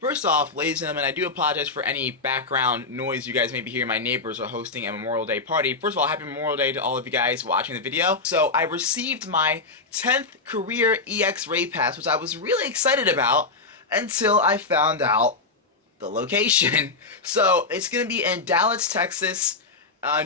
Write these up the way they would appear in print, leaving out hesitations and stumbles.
First off, ladies and gentlemen, I do apologize for any background noise you guys may be hearing. My neighbors are hosting a Memorial Day party. First of all, happy Memorial Day to all of you guys watching the video. So I received my 10th career EX raid pass, which I was really excited about until I found out the location. So it's going to be in Dallas, Texas,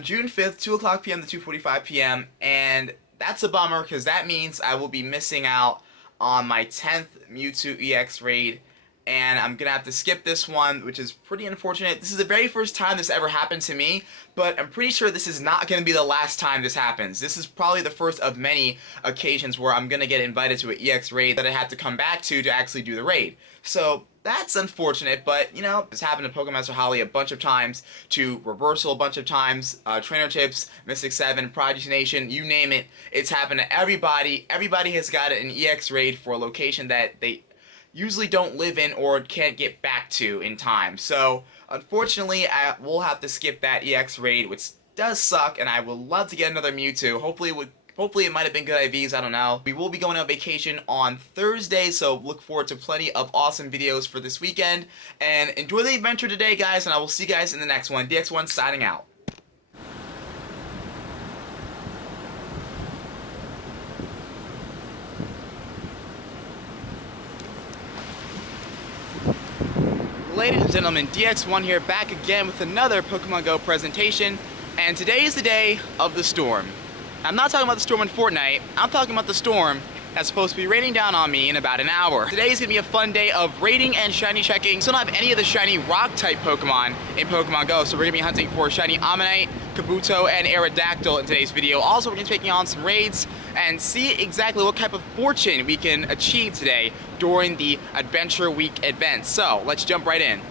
June 5th, 2 o'clock p.m. to 2:45 p.m. And that's a bummer because that means I will be missing out on my 10th Mewtwo EX raid. And I'm gonna have to skip this one, which is pretty unfortunate. This is the very first time this ever happened to me, but I'm pretty sure this is not gonna be the last time this happens. This is probably the first of many occasions where I'm gonna get invited to an EX raid that I have to come back to actually do the raid. So that's unfortunate, but you know, this happened to Pokemon Master Holly a bunch of times, to Reversal a bunch of times, Trainer Tips, Mystic 7, Prodigy Nation, you name it. It's happened to everybody. Everybody has got an EX raid for a location that they usually don't live in or can't get back to in time. So unfortunately, I will have to skip that EX raid, which does suck, and I would love to get another Mewtwo. Hopefully it might have been good IVs, I don't know. We will be going on vacation on Thursday, so look forward to plenty of awesome videos for this weekend. And enjoy the adventure today, guys, and I will see you guys in the next one. DX1 signing out. Ladies and gentlemen, DX1 here, back again with another Pokemon Go presentation, and today is the day of the storm. I'm not talking about the storm in Fortnite, I'm talking about the storm that's supposed to be raining down on me in about an hour. Today is going to be a fun day of raiding and shiny checking. Still don't have any of the shiny rock type Pokemon in Pokemon Go, so we're going to be hunting for shiny Ammonite, Kabuto, and Aerodactyl in today's video. Also, we're going to be taking on some raids and see exactly what type of fortune we can achieve today during the Adventure Week event. So, let's jump right in.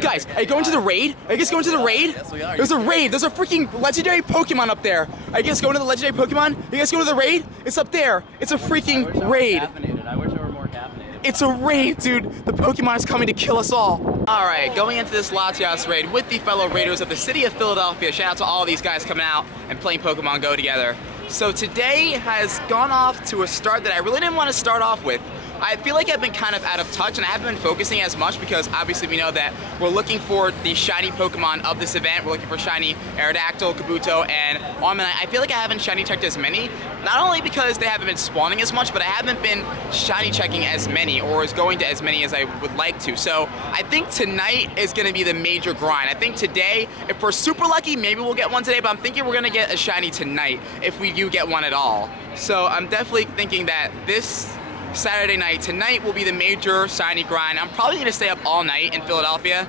Guys, are you going to the raid? Are you guys going to the raid? Yes, we are. There's a raid. There's a freaking legendary Pokemon up there. Are you guys going to the legendary Pokemon? Are you guys going to the raid? It's up there. It's a freaking raid. I wish I were more caffeinated. It's a raid, dude. The Pokemon is coming to kill us all. Alright, going into this Latias raid with the fellow raiders of the city of Philadelphia. Shout out to all these guys coming out and playing Pokemon Go together. So today has gone off to a start that I really didn't want to start off with. I feel like I've been kind of out of touch and I haven't been focusing as much because obviously we know that we're looking for the shiny Pokemon of this event. We're looking for shiny Aerodactyl, Kabuto, and Ammonite. I feel like I haven't shiny checked as many, not only because they haven't been spawning as much, but I haven't been shiny checking as many or as going to as many as I would like to. So I think tonight is going to be the major grind. I think today, if we're super lucky, maybe we'll get one today, but I'm thinking we're going to get a shiny tonight if we do get one at all. So I'm definitely thinking that this Saturday night, tonight will be the major shiny grind. I'm probably going to stay up all night in Philadelphia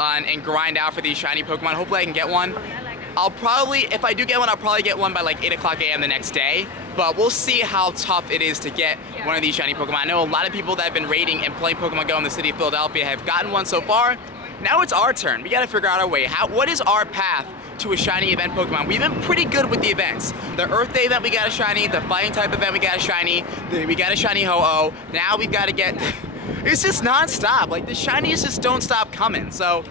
and grind out for these shiny Pokemon. Hopefully I can get one. I'll probably, if I do get one, I'll probably get one by like 8 o'clock a.m. the next day. But we'll see how tough it is to get one of these shiny Pokemon. I know a lot of people that have been raiding and playing Pokemon Go in the city of Philadelphia have gotten one so far. Now it's our turn. We got to figure out our way. What is our path to a shiny event Pokemon? We've been pretty good with the events. The Earth Day event we got a shiny, the Fighting type event we got a shiny, we got a shiny Ho-Oh. Now we've got to get, it's just non-stop. Like the shinies just don't stop coming. So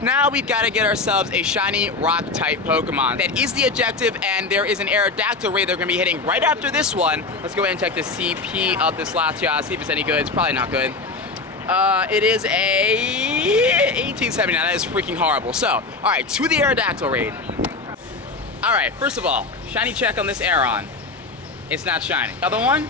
now we've got to get ourselves a shiny rock type Pokemon. That is the objective, and there is an Aerodactyl raid they're going to be hitting right after this one. Let's go ahead and check the CP of this Latias, see if it's any good. It's probably not good. It is a 1879. That is freaking horrible. So, all right, to the Aerodactyl raid. All right, first of all, shiny check on this Aeron. It's not shiny. Other one,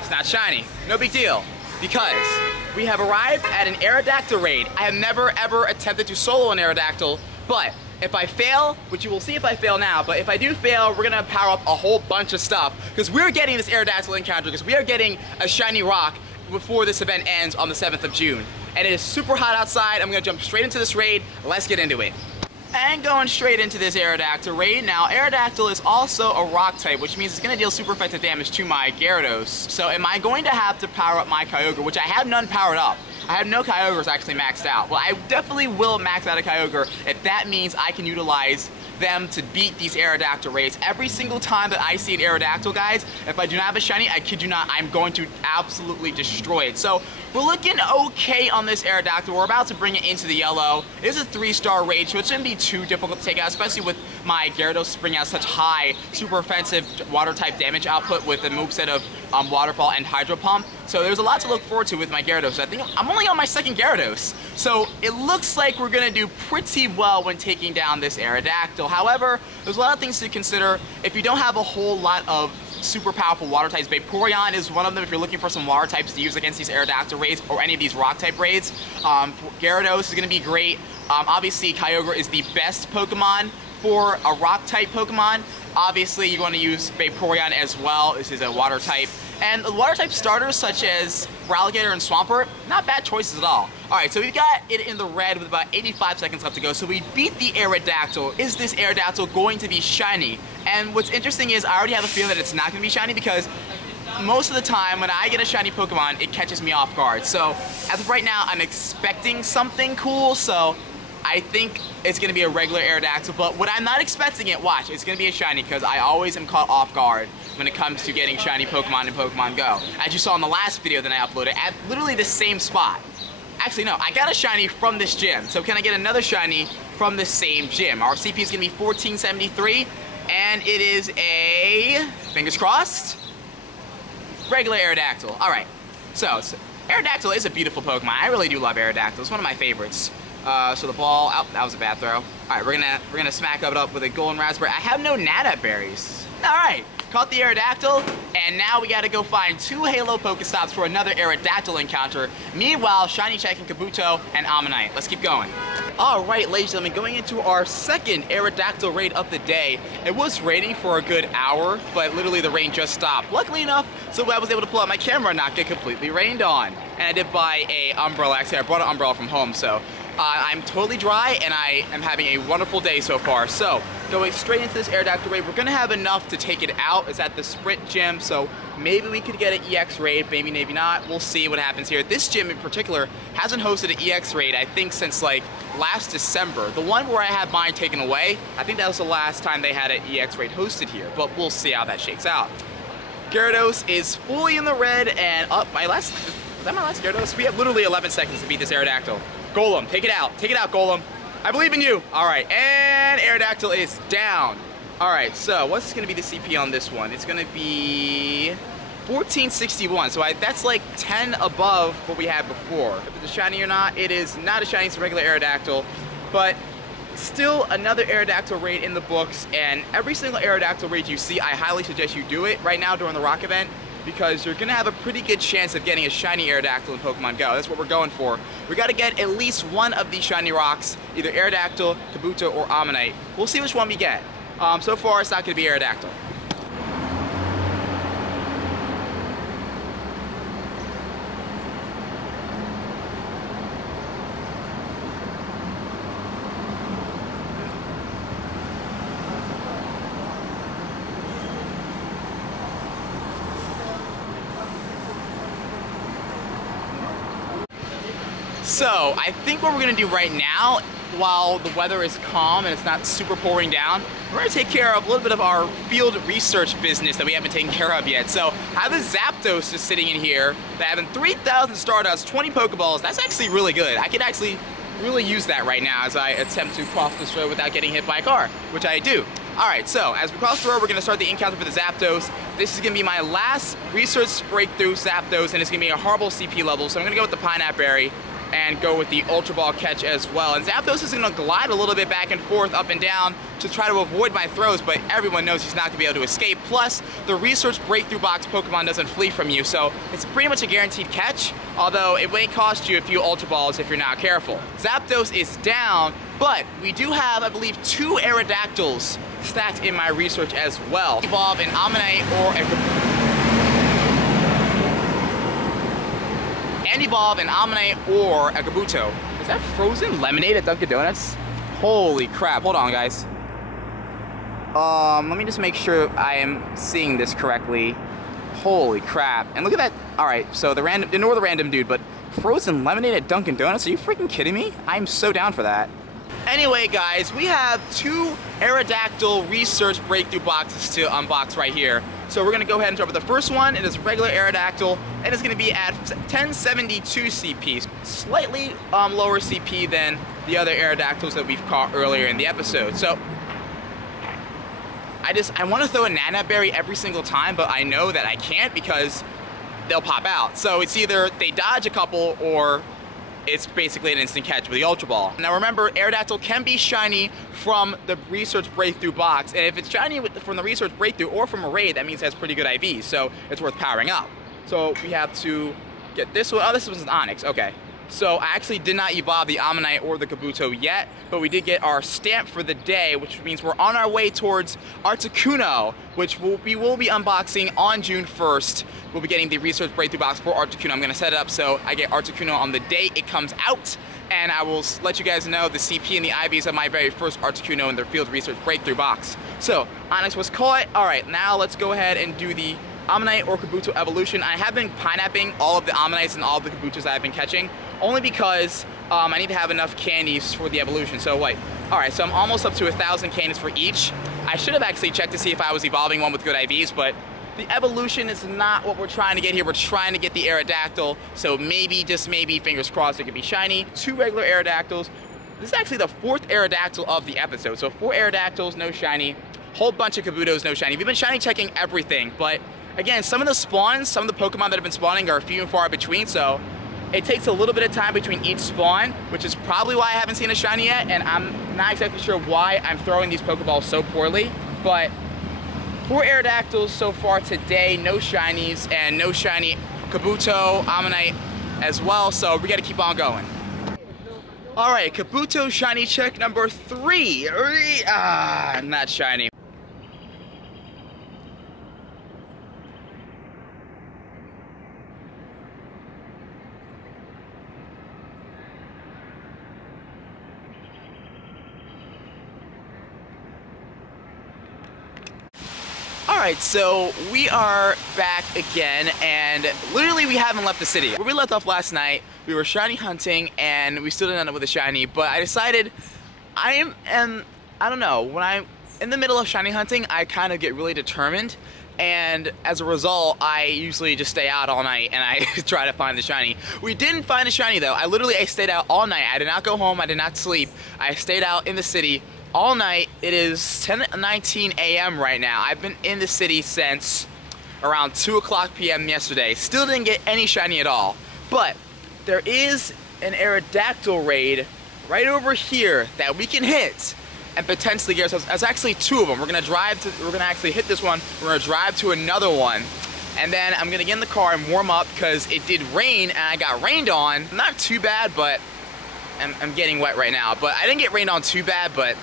it's not shiny. No big deal, because we have arrived at an Aerodactyl raid. I have never ever attempted to solo an Aerodactyl, but if I fail, which you will see if I fail now, but if I do fail, we're gonna power up a whole bunch of stuff, because we're getting this Aerodactyl encounter, because we are getting a shiny rock before this event ends on the 7th of June. And it is super hot outside. I'm gonna jump straight into this raid. Let's get into it. And going straight into this Aerodactyl raid. Now, Aerodactyl is also a rock type, which means it's gonna deal super effective damage to my Gyarados. So am I going to have to power up my Kyogre, which I have none powered up. I have no Kyogres actually maxed out. Well, I definitely will max out a Kyogre if that means I can utilize them to beat these Aerodactyl raids. Every single time that I see an Aerodactyl, guys, if I do not have a shiny, I kid you not, I'm going to absolutely destroy it. So we're looking okay on this Aerodactyl. We're about to bring it into the yellow. It is a 3-star raid, so it shouldn't be too difficult to take out, especially with my Gyarados bringing out such high, super offensive water-type damage output with the moveset of Waterfall and Hydro Pump. So there's a lot to look forward to with my Gyarados. I think I'm only on my 2nd Gyarados. So it looks like we're going to do pretty well when taking down this Aerodactyl. However, there's a lot of things to consider. If you don't have a whole lot of super powerful water types, Vaporeon is one of them if you're looking for some water types to use against these Aerodactyl raids or any of these rock type raids. Gyarados is going to be great. Obviously, Kyogre is the best Pokemon for a rock type Pokemon. Obviously, you're going to use Vaporeon as well. This is a water type. And the water type starters such as Ralligator and Swampert, not bad choices at all. Alright, so we've got it in the red with about 85 seconds left to go. So we beat the Aerodactyl. Is this Aerodactyl going to be shiny? And what's interesting is I already have a feeling that it's not going to be shiny because most of the time when I get a shiny Pokemon, it catches me off guard. So as of right now, I'm expecting something cool. So I think it's going to be a regular Aerodactyl, but when I'm not expecting it, watch, it's going to be a shiny because I always am caught off guard when it comes to getting shiny Pokemon in Pokemon Go. As you saw in the last video that I uploaded, at literally the same spot. Actually, no, I got a shiny from this gym, so can I get another shiny from the same gym? Our CP is going to be 1473, and it is a, fingers crossed, regular Aerodactyl. Alright, so Aerodactyl is a beautiful Pokemon. I really do love Aerodactyl. It's one of my favorites. So the ball, oh, that was a bad throw. All right, we're gonna smack it up with a golden raspberry. I have no Nana berries. All right, caught the Aerodactyl, and now we gotta go find 2 Halo Pokestops for another Aerodactyl encounter. Meanwhile, Shiny checking Kabuto and Ammonite. Let's keep going. All right, ladies and gentlemen, going into our 2nd Aerodactyl raid of the day. It was raining for a good hour, but literally the rain just stopped. Luckily enough, so I was able to pull out my camera and not get completely rained on. And I did buy a umbrella. Actually, I brought an umbrella from home, so I'm totally dry, and I am having a wonderful day so far. So, going straight into this Aerodactyl raid, we're going to have enough to take it out. It's at the Sprint Gym, so maybe we could get an EX raid, maybe not. We'll see what happens here. This gym in particular hasn't hosted an EX raid, I think, since like last December. The one where I had mine taken away, I think that was the last time they had an EX raid hosted here, but we'll see how that shakes out. Gyarados is fully in the red, and was that my last Gyarados? We have literally 11 seconds to beat this Aerodactyl. Golem, take it out, Golem. I believe in you. All right, and Aerodactyl is down. All right, so what's gonna be the CP on this one? It's gonna be 1461, so that's like 10 above what we had before. If it's a shiny or not, it is not a shiny, it's a regular Aerodactyl, but still another Aerodactyl raid in the books, and every single Aerodactyl raid you see, I highly suggest you do it right now during the rock event, because you're going to have a pretty good chance of getting a shiny Aerodactyl in Pokemon Go. That's what we're going for. We got to get at least one of these shiny rocks, either Aerodactyl, Kabuto, or Ammonite. We'll see which one we get. So far, it's not going to be Aerodactyl. So, I think what we're going to do right now, while the weather is calm and it's not super pouring down, we're going to take care of a little bit of our field research business that we haven't taken care of yet. So, I have a Zapdos just sitting in here that having 3,000 Stardust, 20 Pokeballs. That's actually really good. I could actually really use that right now as I attempt to cross this road without getting hit by a car, which I do. Alright, so as we cross the road, we're going to start the encounter for the Zapdos. This is going to be my last research breakthrough Zapdos, and it's going to be a horrible CP level, so I'm going to go with the Pineapple Berry and go with the Ultra Ball catch as well. And Zapdos is going to glide a little bit back and forth, up and down, to try to avoid my throws, but everyone knows he's not going to be able to escape. Plus, the Research Breakthrough Box Pokemon doesn't flee from you, so it's pretty much a guaranteed catch, although it may cost you a few Ultra Balls if you're not careful. Zapdos is down, but we do have, I believe, 2 Aerodactyls stacked in my research as well. Evolve an Ammonite or a Evolve an Ammonite or a Kabuto. Is that frozen lemonade at Dunkin' Donuts? Holy crap, hold on guys. Let me just make sure I am seeing this correctly. Holy crap, and look at that. All right, so ignore the random dude, but frozen lemonade at Dunkin' Donuts? Are you freaking kidding me? I'm so down for that. Anyway, guys, we have 2 Aerodactyl research breakthrough boxes to unbox right here. So we're gonna go ahead and start with the first one. It is regular Aerodactyl, and it's gonna be at 1072 CP, slightly lower CP than the other Aerodactyls that we've caught earlier in the episode. So I want to throw a Nana Berry every single time, but I know that I can't because they'll pop out. So it's either they dodge a couple or it's basically an instant catch with the Ultra Ball. Now remember, Aerodactyl can be shiny from the Research Breakthrough box, and if it's shiny from the Research Breakthrough or from a raid, that means it has pretty good IV, so it's worth powering up. So we have to get this one. Oh, this was an Onyx, okay. So I actually did not evolve the Ammonite or the Kabuto yet, but we did get our stamp for the day, which means we're on our way towards Articuno, which we will be unboxing on June 1st. We'll be getting the Research Breakthrough box for Articuno. I'm gonna set it up so I get Articuno on the day it comes out, and I will let you guys know the CP and the IVs of my very first Articuno in their Field Research Breakthrough box. So, Onyx was caught. All right, now let's go ahead and do the Ammonite or Kabuto evolution. I have been pineapping all of the Ammonites and all of the Kabutos that I've been catching, only because I need to have enough candies for the evolution. So wait, all right, so I'm almost up to 1,000 candies for each. I should have actually checked to see if I was evolving one with good IVs, but the evolution is not what we're trying to get here. We're trying to get the Aerodactyl, so maybe, just maybe, fingers crossed, it could be shiny. 2 regular Aerodactyls. This is actually the 4th Aerodactyl of the episode. So 4 Aerodactyls, no shiny. Whole bunch of Kabutos, no shiny. We've been shiny checking everything, but again, some of the spawns, some of the Pokemon that have been spawning are few and far between, so it takes a little bit of time between each spawn, which is probably why I haven't seen a shiny yet, and I'm not exactly sure why I'm throwing these Pokeballs so poorly, but 4 Aerodactyls so far today, no shinies, and no shiny Kabuto, Ammonite as well, so we gotta keep on going. All right, Kabuto shiny check number 3. Not shiny. Alright, so we are back again, and literally we haven't left the city. Where we left off last night, we were shiny hunting, and we still didn't end up with a shiny, but I decided I don't know, when I'm in the middle of shiny hunting, I kind of get really determined, and as a result, I usually just stay out all night, and I try to find the shiny. We didn't find a shiny, though. I stayed out all night. I did not go home, I did not sleep. I stayed out in the city all night. It is 10:19 a.m. right now. I've been in the city since around 2 o'clock p.m. yesterday. Still didn't get any shiny at all. But there is an Aerodactyl raid right over here that we can hit and potentially get ourselves. There's actually 2 of them. We're gonna actually hit this one. We're gonna drive to another one. And then I'm gonna get in the car and warm up because it did rain and I got rained on. Not too bad, but I'm getting wet right now. But I didn't get rained on too bad, but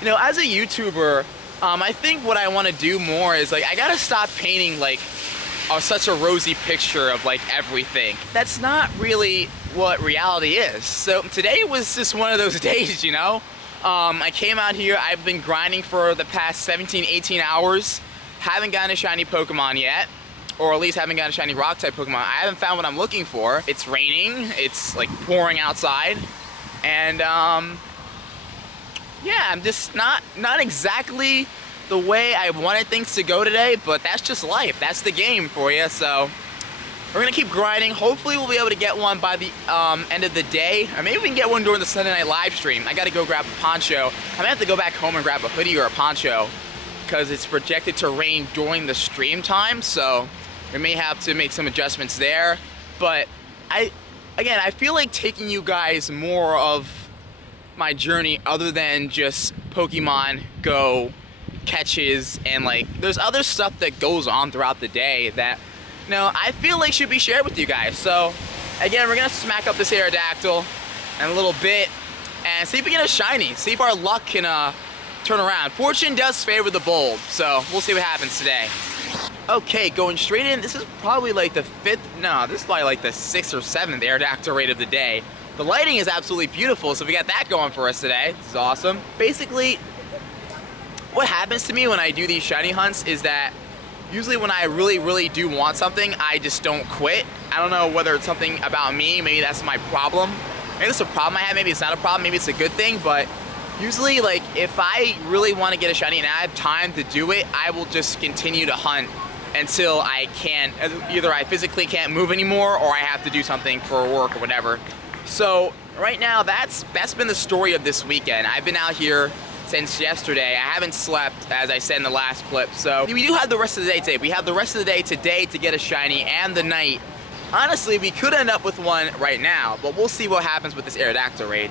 you know, as a YouTuber, I think what I want to do more is, like, I gotta stop painting, like, such a rosy picture of, like, everything. That's not really what reality is. So today was just one of those days, you know? I came out here, I've been grinding for the past 17, 18 hours. Haven't gotten a shiny Pokemon yet. Or at least haven't gotten a shiny Rock-type Pokemon. I haven't found what I'm looking for. It's raining, it's, like, pouring outside. And, yeah, I'm just not exactly the way I wanted things to go today, but that's just life. That's the game for you, so we're gonna keep grinding. Hopefully we'll be able to get one by the end of the day, or maybe we can get one during the Sunday night live stream. I gotta go grab a poncho. I might have to go back home and grab a hoodie or a poncho because it's projected to rain during the stream time, so we may have to make some adjustments there. But again, I feel like taking you guys more of my journey other than just Pokemon Go catches, and like there's other stuff that goes on throughout the day that, you know, I feel like should be shared with you guys. So again, we're gonna smack up this Aerodactyl in a little bit and see if we get a shiny, see if our luck can turn around. Fortune does favor the bold, so we'll see what happens today. Okay, going straight in, this is probably like the 5th, no, this is probably like the 6th or 7th Aerodactyl raid of the day. The lighting is absolutely beautiful, so we got that going for us today. This is awesome. Basically, what happens to me when I do these shiny hunts is that usually when I really do want something, I just don't quit. I don't know whether it's something about me, maybe that's my problem, maybe that's a problem I have, maybe it's not a problem, maybe it's a good thing, but usually, like, if I really want to get a shiny and I have time to do it, I will just continue to hunt until I can't, either I physically can't move anymore or I have to do something for work or whatever. So right now, that's been the story of this weekend. I've been out here since yesterday. I haven't slept, as I said in the last clip, so we do have the rest of the day today. We have the rest of the day today to get a shiny, and the night. Honestly, we could end up with one right now, but we'll see what happens with this Aerodactyl raid.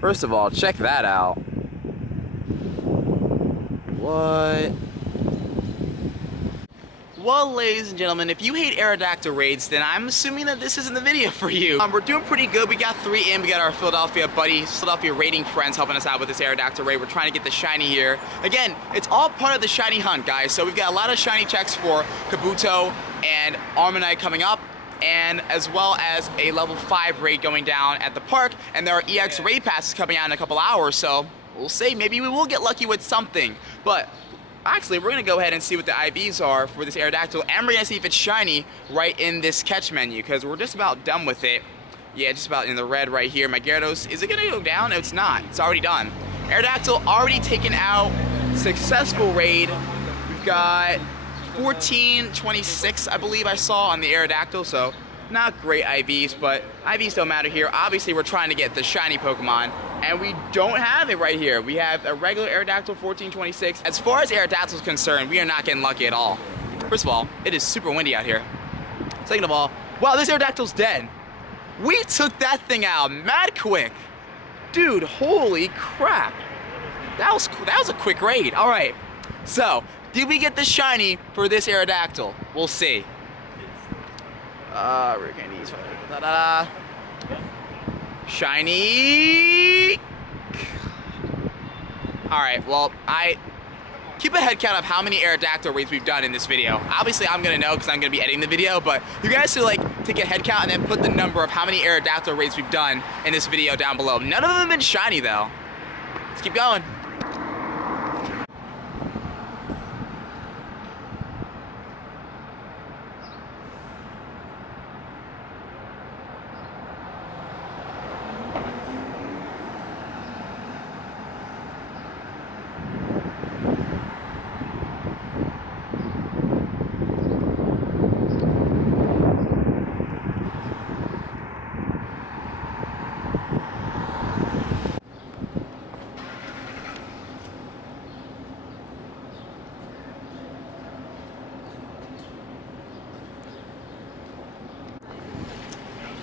First of all, check that out. What? Well, ladies and gentlemen, if you hate Aerodactyl raids, then I'm assuming that this isn't the video for you. We're doing pretty good. We got 3 in. We got our Philadelphia buddies, Philadelphia raiding friends helping us out with this Aerodactyl raid. We're trying to get the shiny here. Again, it's all part of the shiny hunt, guys. So we've got a lot of shiny checks for Kabuto and Armonite coming up, and as well as a level 5 raid going down at the park, and there are EX raid passes coming out in a couple hours, so we'll see. Maybe we will get lucky with something. But actually, we're gonna go ahead and see what the IVs are for this Aerodactyl, and we're gonna see if it's shiny right in this catch menu, because we're just about done with it. Yeah, just about in the red right here. My Gyarados, is it gonna go down? No, it's not. It's already done. Aerodactyl already taken out. Successful raid. We've got 1426, I believe I saw on the Aerodactyl, so not great IVs, but IVs don't matter here. Obviously, we're trying to get the shiny Pokemon, and we don't have it right here. We have a regular Aerodactyl 1426. As far as Aerodactyl is concerned, we are not getting lucky at all. First of all, it is super windy out here. Second of all, wow, this Aerodactyl's dead. We took that thing out mad quick. Dude, holy crap. That was a quick raid. All right, so did we get the shiny for this Aerodactyl? We'll see. We're gonna use shiny. All right, well, I keep a head count of how many Aerodactyl raids we've done in this video. Obviously, I'm gonna know because I'm gonna be editing the video, but you guys should like take a head count and then put the number of how many Aerodactyl raids we've done in this video down below. None of them have been shiny though. Let's keep going.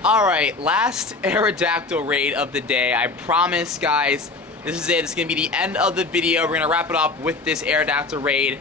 Alright, last Aerodactyl raid of the day. I promise, guys, this is it. It's going to be the end of the video. We're going to wrap it up with this Aerodactyl raid.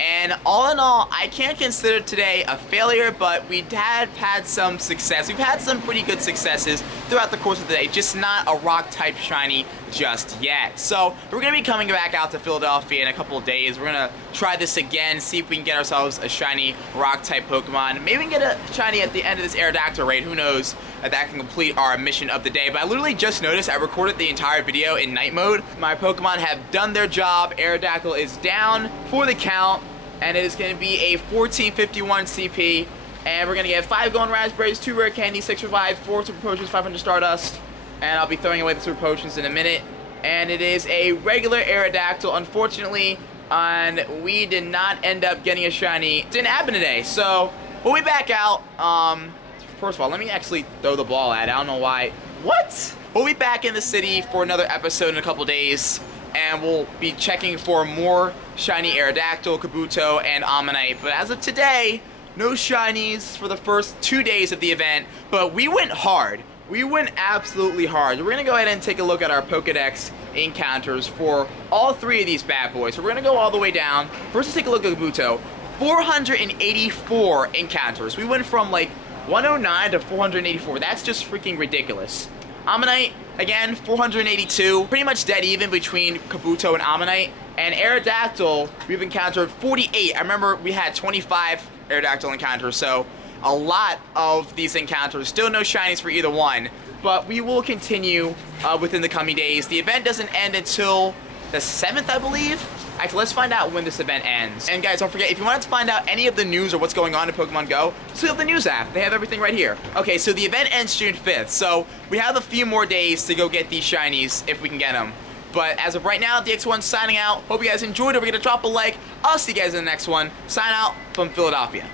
And all in all, I can't consider today a failure, but we had some success. We've had some pretty good successes throughout the course of the day, just not a rock-type shiny just yet. So we're going to be coming back out to Philadelphia in a couple of days. We're going to try this again, see if we can get ourselves a shiny rock-type Pokemon. Maybe we can get a shiny at the end of this Aerodactyl raid. Who knows if that can complete our mission of the day. But I literally just noticed I recorded the entire video in night mode. My Pokemon have done their job. Aerodactyl is down for the count, and it is going to be a 1451 CP. And we're going to get 5 golden raspberries, 2 rare candies, 6 revives, 4 super potions, 500 stardust. And I'll be throwing away the super potions in a minute. And it is a regular Aerodactyl, unfortunately, and we did not end up getting a shiny. It didn't happen today, so we'll be back out. First of all, let me actually throw the ball at it. I don't know why. What? We'll be back in the city for another episode in a couple days, and we'll be checking for more shiny Aerodactyl, Kabuto, and Ammonite. But as of today, no shinies for the first 2 days of the event, but we went hard. We went absolutely hard. We're going to go ahead and take a look at our Pokedex encounters for all 3 of these bad boys. So we're going to go all the way down. First, let's take a look at Kabuto. 484 encounters. We went from like 109 to 484. That's just freaking ridiculous. Ammonite, again, 482. Pretty much dead even between Kabuto and Ammonite. And Aerodactyl, we've encountered 48. I remember we had 25 Aerodactyl encounters, so a lot of these encounters. Still no shinies for either one, but we will continue within the coming days. The event doesn't end until the 7th, I believe. Actually, let's find out when this event ends. And guys, don't forget, if you wanted to find out any of the news or what's going on in Pokemon Go, just look up the news app. They have everything right here. Okay, so the event ends June 5th, so we have a few more days to go get these shinies if we can get them. But as of right now, DX1 signing out. Hope you guys enjoyed. Don't forget to drop a like. I'll see you guys in the next one. Sign out from Philadelphia.